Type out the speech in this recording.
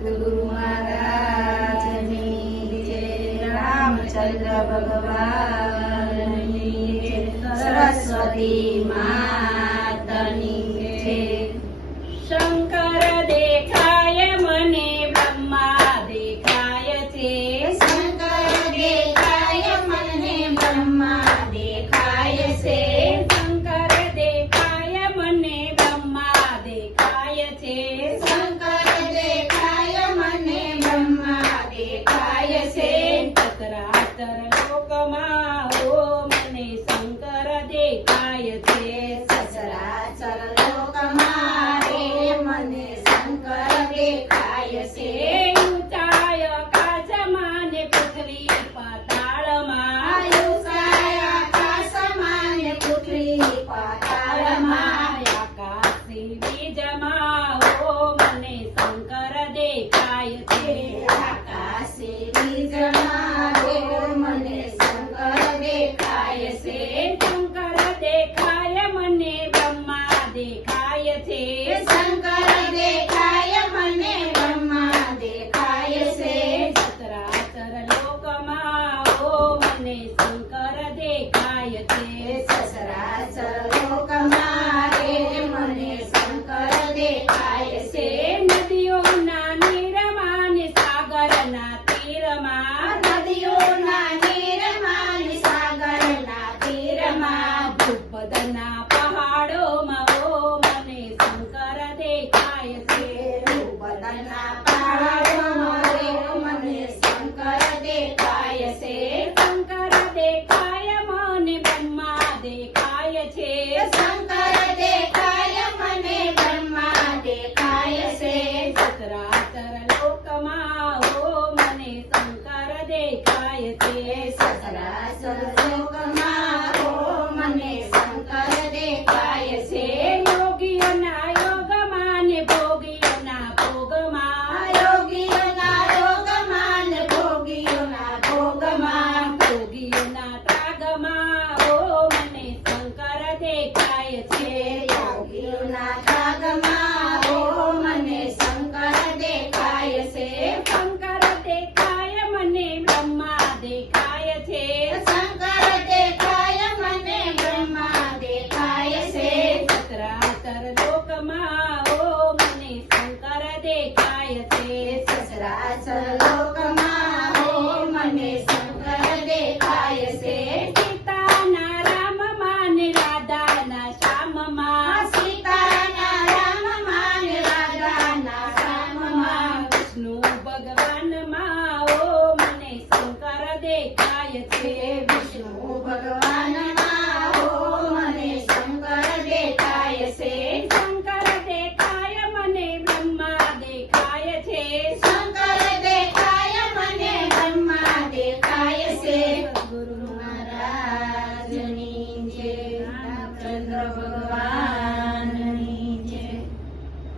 ગુરુ મહારાજની જય, રામચંદ્ર ભગવાનની જય, સરસ્વતી માતની જય। શંકર દેખાય મને, બ્રહ્મા દેખાય છે। શંકર દેખાય મને, બ્રહ્મા દેખાય છે। શંકર દેખાય મને, બ્રહ્મા દેખાય છે। શંકર દેખાય મને, બ્રહ્મા દેખાય છે। ચરાચર લોકમાં ઓ મને શંકર દેખાય છે। સચરાચર લોકમાં રે મને શંકર દેખાય છે। ઊંચાય આકાશમાં ને પૃથ્વી પાતાળમાં, ઊંચાય આકાશમાં ને પૃથ્વી પાતાળમાં, આકાશી બીજમાં ઓ મને શંકર દેખાય છે। આકાશી બીજમાં રે મને શંકર દેખાય છે। શંકર દેખાય મને, બ્રહ્મા દેખાય છે। શંકર દેખાય મને, બ્રહ્મા દેખાય છે। સચરાચર લોકમાં ઓ મને શંકર દેખાય છે। સચરાચર લોકમાં રે મને શંકર દેખાય છે। નદીઓના નીરમાં ને સાગરના તીરમાં, નદીઓના નીરમાં ને સાગરના તીરમાં, ભૂપતના પહાડોમાં ઓ મને શંકર દેખાય છે। ભૂપતના પહાડોમાં રે મને શંકર દેખાય છે। શંકર દેખાય મને, બ્રહ્મા દેખાય છે। શંકર દેખાય મને, બ્રહ્મા દેખાય છે। સચરાચર લોકમાં ઓ મને શંકર દેખાય છે। સચરાચર લોકમાં ઓ મને શંકર દેખાય છે। યોગીઓના યોગમાં ને ભોગીઓના ભોગમાં, યોગીઓના યોગમાં ને ભોગીઓના ભોગમાં, ભોગીઓના ત્રાગમાં ઓ મને શંકર દેખાય છે। યોગીઓના ત્રાગમાં ઓ મને શંકર દેખાય છે। શંકર દેખાય મને, બ્રહ્મા દેખાય છે। શંકર દેખાય મને, બ્રહ્મા દેખાય છે। સચરાચર લોકમાં ઓ મને શંકર દેખાય છે। સચરાચર